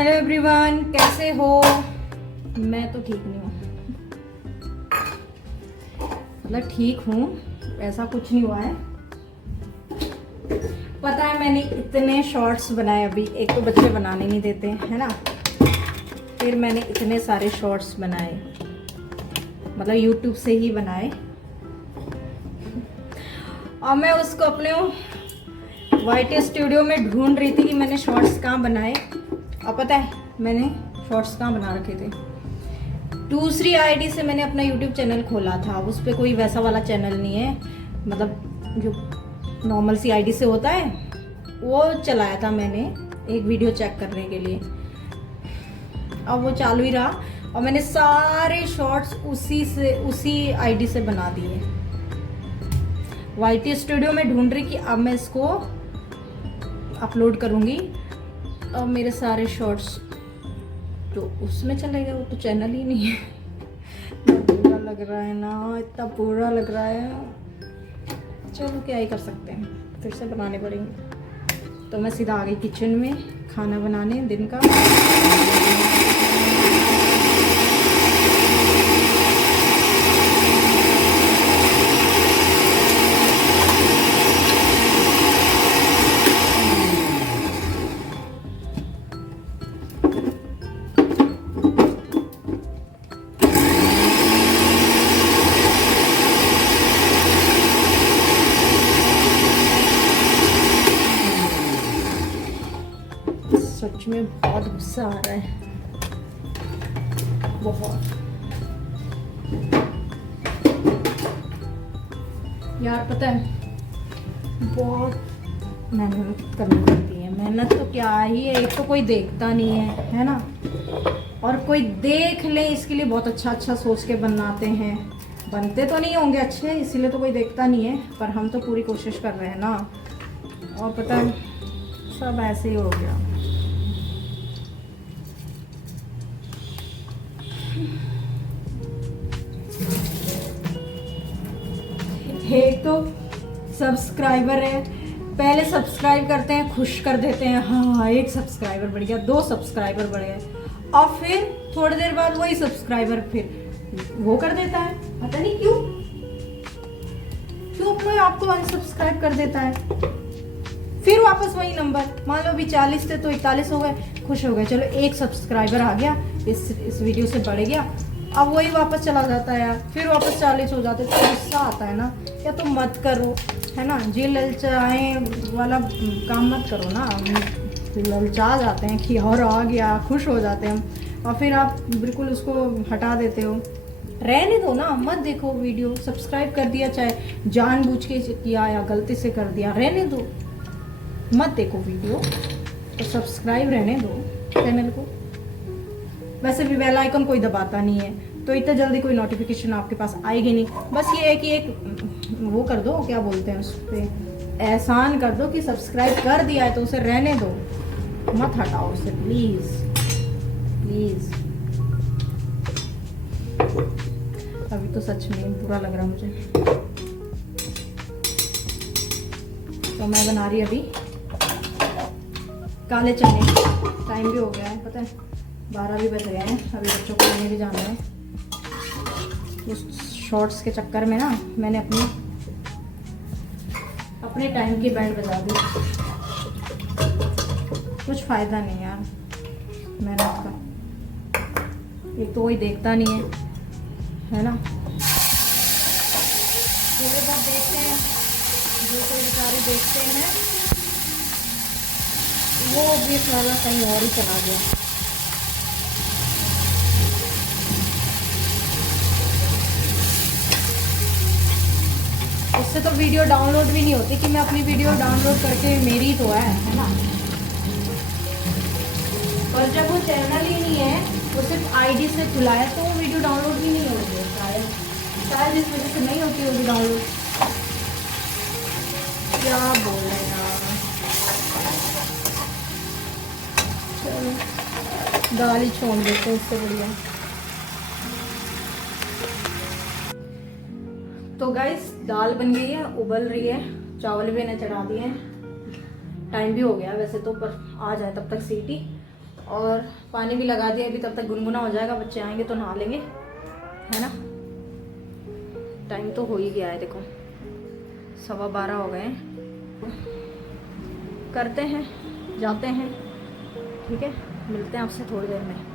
Hello everyone, कैसे हो? मैं तो ठीक नहीं हूँ, मतलब ठीक हूँ, ऐसा कुछ नहीं हुआ है। पता है मैंने इतने शॉर्ट्स बनाए अभी, एक तो बच्चे बनाने नहीं देते है ना, फिर मैंने इतने सारे शॉर्ट्स बनाए, मतलब यूट्यूब से ही बनाए, और मैं उसको अपने वाईटी स्टूडियो में ढूंढ रही थी कि मैंने शॉर्ट्स कहाँ बनाए। और पता है मैंने शॉर्ट्स कहाँ बना रखे थे? दूसरी आईडी से मैंने अपना यूट्यूब चैनल खोला था, उस पर कोई वैसा वाला चैनल नहीं है, मतलब जो नॉर्मल सी आईडी से होता है वो चलाया था मैंने एक वीडियो चेक करने के लिए। अब वो चालू ही रहा और मैंने सारे शॉर्ट्स उसी आईडी से बना दिए। वाईटी स्टूडियो में ढूंढ रही कि अब मैं इसको अपलोड करूंगी, और मेरे सारे शॉर्ट्स तो उसमें चले गए, वो तो चैनल ही नहीं है। इतना बुरा लग रहा है ना, इतना बुरा लग रहा है। चलो क्या ही कर सकते हैं, फिर से बनाने पड़ेंगे। तो मैं सीधा आ गई किचन में खाना बनाने दिन का। सच में बहुत गुस्सा आ रहा है, बहुत यार। पता है बहुत मेहनत करनी पड़ती है। मेहनत तो क्या ही है, एक तो कोई देखता नहीं है ना, और कोई देख ले इसके लिए बहुत अच्छा अच्छा सोच के बनाते हैं। बनते तो नहीं होंगे अच्छे, इसीलिए तो कोई देखता नहीं है, पर हम तो पूरी कोशिश कर रहे हैं ना। और पता है सब ऐसे ही हो गया। एक तो सब्सक्राइबर है, पहले सब्सक्राइब करते हैं, खुश कर देते हैं, हाँ एक सब्सक्राइबर बढ़ गया, 2 सब्सक्राइबर बढ़ गए, और फिर थोड़ी देर बाद वही सब्सक्राइबर फिर वो कर देता है, पता नहीं क्यों अपने आपको अनसब्सक्राइब कर देता है। फिर वापस वही नंबर, मान लो अभी 40 थे तो 41 हो गए, खुश हो गए, चलो 1 सब्सक्राइबर आ गया, इस वीडियो से बढ़ गया, अब वही वापस चला जाता है यार, फिर वापस 40 हो जाते, तो गुस्सा आता है ना। या तो मत करो, है ना, जी ललचाए वाला काम मत करो ना। ललचा जाते हैं कि और आ गया, खुश हो जाते हैं हम, और फिर आप बिल्कुल उसको हटा देते हो। रहने दो ना, मत देखो वीडियो, सब्सक्राइब कर दिया, चाहे जानबूझ के किया या गलती से कर दिया, रहने दो, मत देखो वीडियो, तो सब्सक्राइब रहने दो चैनल को। वैसे भी बेल आइकन कोई दबाता नहीं है, तो इतना जल्दी कोई नोटिफिकेशन आपके पास आएगी नहीं। बस ये है कि एक वो कर दो, क्या बोलते हैं उस पर, एहसान कर दो कि सब्सक्राइब कर दिया है तो उसे रहने दो, मत हटाओ उसे, प्लीज प्लीज। अभी तो सच में बुरा लग रहा मुझे। तो मैं बना रही अभी काले चने। टाइम भी हो गया है, पता है 12 भी बज गए हैं, अभी बच्चों को लेने भी जाना है। उस शॉर्ट्स के चक्कर में ना मैंने अपने टाइम की बैंड बजा दी। कुछ फ़ायदा नहीं यार मेहनत का, एक तो कोई देखता नहीं है ना। थोड़े बहुत देखते हैं, जो कोई बेचारे देखते हैं वो भी सारा कहीं और ही चला गया। उससे तो वीडियो डाउनलोड भी नहीं होती कि मैं अपनी वीडियो डाउनलोड करके, मेरी तो है ना। और जब वो चैनल ही नहीं है, वो सिर्फ आईडी से खुला है, तो वो वीडियो डाउनलोड भी नहीं होती है शायद इस वजह से नहीं होती होगी डाउनलोड। क्या बोल रहे हैं यार। चलो दाल ही छोड़ देते हैं, इससे बढ़िया। तो गाइस दाल बन गई है, उबल रही है, चावल भी मैंने चढ़ा दिए हैं। टाइम भी हो गया वैसे तो, पर आ जाए तब तक सीटी। और पानी भी लगा दिया, अभी तब तक गुनगुना हो जाएगा, बच्चे आएंगे तो नहा लेंगे, है ना। टाइम तो हो ही गया है, देखो 12:15 हो गए हैं। करते हैं, जाते हैं, ठीक है, मिलते हैं आपसे थोड़ी देर में।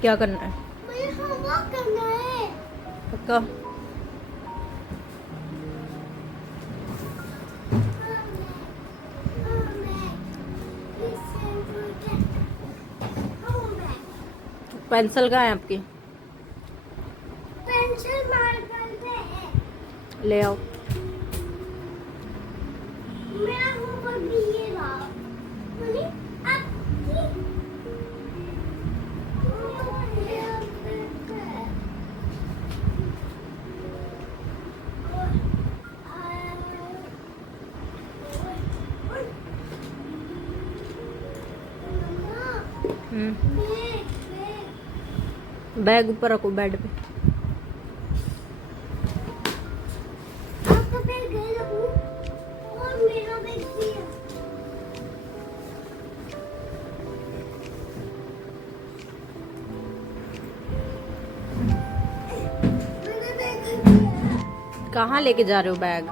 क्या करना है? मुझे होमवर्क करना है। पक्का? पेंसिल कहाँ है आपकी? पेंसिल मार्कर पे है। ले आओ। मेरा होमवर्क भी ये रहा। बैग ऊपर रखो बेड पे। आपका बैग है लबू, और मेरा बैग भी है। कहाँ लेके जा रहे हो बैग?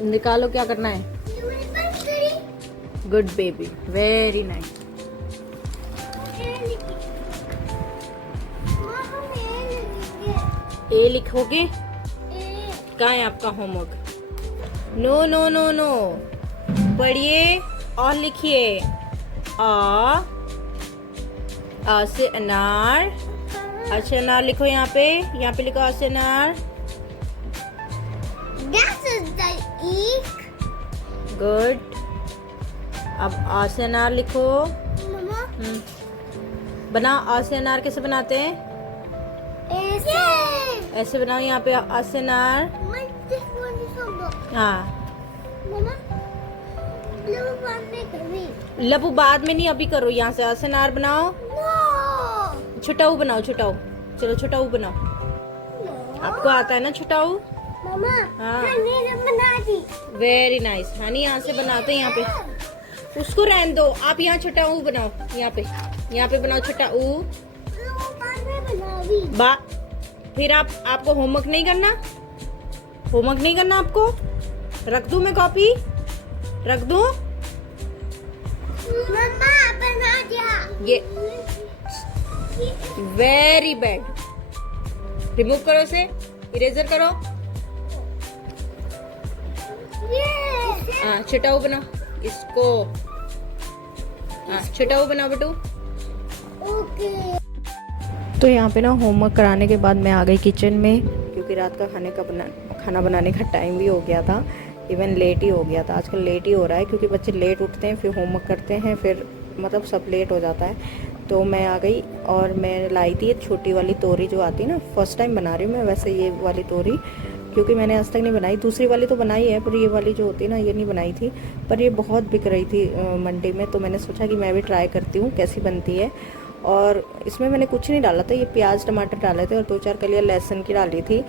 निकालो, क्या करना है? Good baby, very nice. A लिखोगे? कहाँ है आपका homework? No no no no, पढ़िए और लिखिए। आ से अनार। अच्छा अनार लिखो यहाँ पे लिखो आ से अनार। गुड। अब आ से अनार लिखो। बना, आ से अनार कैसे बनाते हैं? ऐसे बनाओ, यहाँ पे आ से अनार। हाँ, लबू बाद में नहीं, अभी करो। यहाँ से आ से अनार बनाओ। छुटाऊ बनाओ, छुटाऊ। चलो छुटाऊ बनाओ। आपको आता है ना छुटाऊ? हाँ, वेरी नाइस। हनी यहाँ से बनाते हैं, यहाँ पे उसको रहने दो। आप यहाँ छुटाऊ बनाओ, यहाँ पे बनाओ छुटाऊ। बा फिर आपको होमवर्क नहीं करना? होमवर्क नहीं करना आपको? रख दूं मैं कॉपी? रख दूं? मम्मा बना दिया। ये वेरी बैड। रिमूव करो इसे, इरेजर करो। हाँ, छुटाऊ बनाओ इसको। हाँ, छुटाऊ बनाओ बेटू। तो यहाँ पे ना होमवर्क कराने के बाद मैं आ गई किचन में, क्योंकि रात का खाना बनाने का टाइम भी हो गया था। इवन लेट ही हो गया था। आजकल लेट ही हो रहा है, क्योंकि बच्चे लेट उठते हैं, फिर होमवर्क करते हैं, फिर मतलब सब लेट हो जाता है। तो मैं आ गई और मैं लाई थी एक छोटी वाली तोरी जो आती है ना। फर्स्ट टाइम बना रही हूँ मैं वैसे ये वाली तोरी, क्योंकि मैंने आज तक नहीं बनाई। दूसरी वाली तो बनाई है, पर ये वाली जो होती है ना, ये नहीं बनाई थी। पर ये बहुत बिक रही थी मंडी में, तो मैंने सोचा कि मैं भी ट्राई करती हूँ कैसी बनती है। और इसमें मैंने कुछ नहीं डाला था, ये प्याज टमाटर डाले थे और 2-4 कलियाँ लहसुन की डाली थी।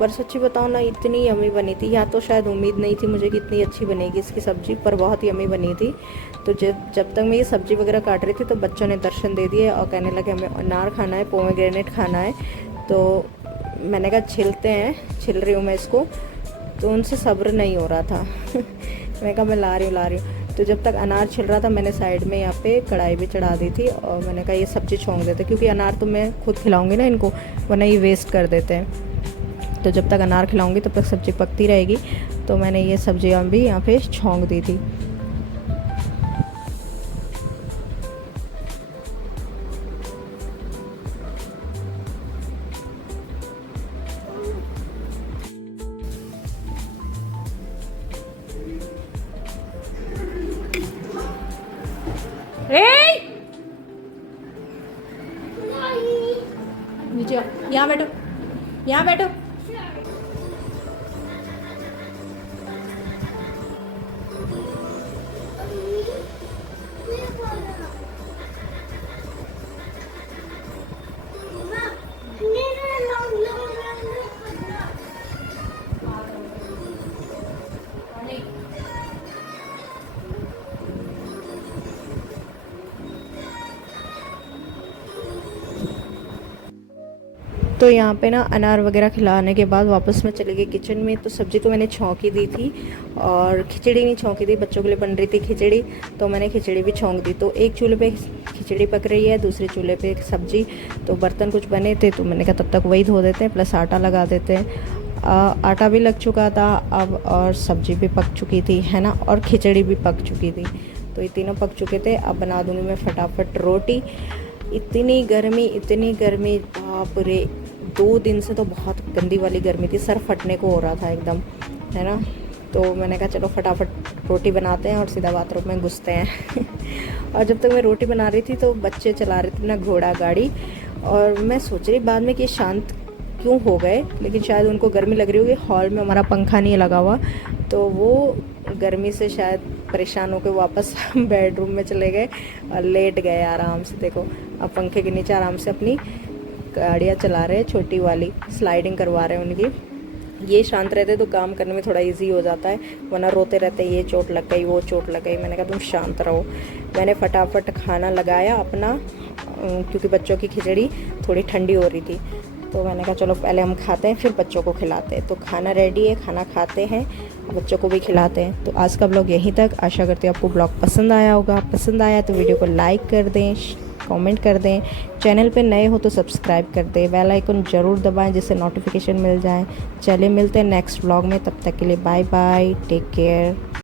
पर सच्ची बताऊँ ना, इतनी यमी बनी थी। या तो शायद उम्मीद नहीं थी मुझे कि इतनी अच्छी बनेगी इसकी सब्ज़ी, पर बहुत यमी बनी थी। तो जब तक मैं ये सब्ज़ी वगैरह काट रही थी, तो बच्चों ने दर्शन दे दिए और कहने लगे हमें अनार खाना है, पोमेग्रेनेट खाना है। तो मैंने कहा छिल रही हूँ मैं इसको, तो उनसे सब्र नहीं हो रहा था। मैंने कहा मैं ला रही हूँ। तो जब तक अनार छिल रहा था, मैंने साइड में यहाँ पे कढ़ाई भी चढ़ा दी थी, और मैंने कहा ये सब्ज़ी छोंक देते, क्योंकि अनार तो मैं खुद खिलाऊंगी ना इनको, वरना ये वेस्ट कर देते हैं। तो जब तक अनार खिलाऊंगी तब तक सब्ज़ी पकती रहेगी। तो मैंने ये सब्जियाँ भी यहाँ पे छोंक दी थी। नीचे यहाँ बैठो, यहाँ बैठो। तो यहाँ पे ना अनार वगैरह खिलाने के बाद वापस मैं चली गई किचन में। तो सब्ज़ी तो मैंने छौंकी दी थी और खिचड़ी नहीं छौंकी थी, बच्चों के लिए बन रही थी खिचड़ी, तो मैंने खिचड़ी भी छौंक दी। तो एक चूल्हे पे खिचड़ी पक रही है, दूसरे चूल्हे पे सब्ज़ी। तो बर्तन कुछ बने थे तो मैंने कहा तब तक वही धो देते हैं, प्लस आटा लगा देते हैं। आटा भी लग चुका था अब, और सब्ज़ी भी पक चुकी थी, है ना, और खिचड़ी भी पक चुकी थी। तो ये तीनों पक चुके थे। अब बना दूँगी मैं फटाफट रोटी। इतनी गर्मी, बाप रे, 2 दिन से तो बहुत गंदी वाली गर्मी थी, सर फटने को हो रहा था एकदम, है ना। तो मैंने कहा चलो फटाफट रोटी बनाते हैं और सीधा बाथरूम में घुसते हैं। और जब तक मैं रोटी बना रही थी तो बच्चे चला रहे थे ना घोड़ा गाड़ी, और मैं सोच रही बाद में कि शांत क्यों हो गए, लेकिन शायद उनको गर्मी लग रही होगी। हॉल में हमारा पंखा नहीं है लगा हुआ, तो वो गर्मी से शायद परेशान होकर वापस बेडरूम में चले गए और लेट गए आराम से। देखो अब पंखे के नीचे आराम से अपनी गाड़ियाँ चला रहे हैं, छोटी वाली स्लाइडिंग करवा रहे हैं उनकी। ये शांत रहते तो काम करने में थोड़ा इजी हो जाता है, वरना रोते रहते ये चोट लग गई वो चोट लग गई। मैंने कहा तुम शांत रहो। मैंने फटाफट खाना लगाया अपना, क्योंकि बच्चों की खिचड़ी थोड़ी ठंडी हो रही थी, तो मैंने कहा चलो पहले हम खाते हैं फिर बच्चों को खिलाते हैं। तो खाना रेडी है, खाना खाते हैं, बच्चों को भी खिलाते हैं। तो आज का ब्लॉग यहीं तक। आशा करती हूँ आपको ब्लॉग पसंद आया होगा। पसंद आया तो वीडियो को लाइक कर दें, कमेंट कर दें। चैनल पे नए हो तो सब्सक्राइब कर दें, बेल आइकन ज़रूर दबाएं जिससे नोटिफिकेशन मिल जाए। चलिए मिलते हैं नेक्स्ट ब्लॉग में, तब तक के लिए बाय बाय, टेक केयर।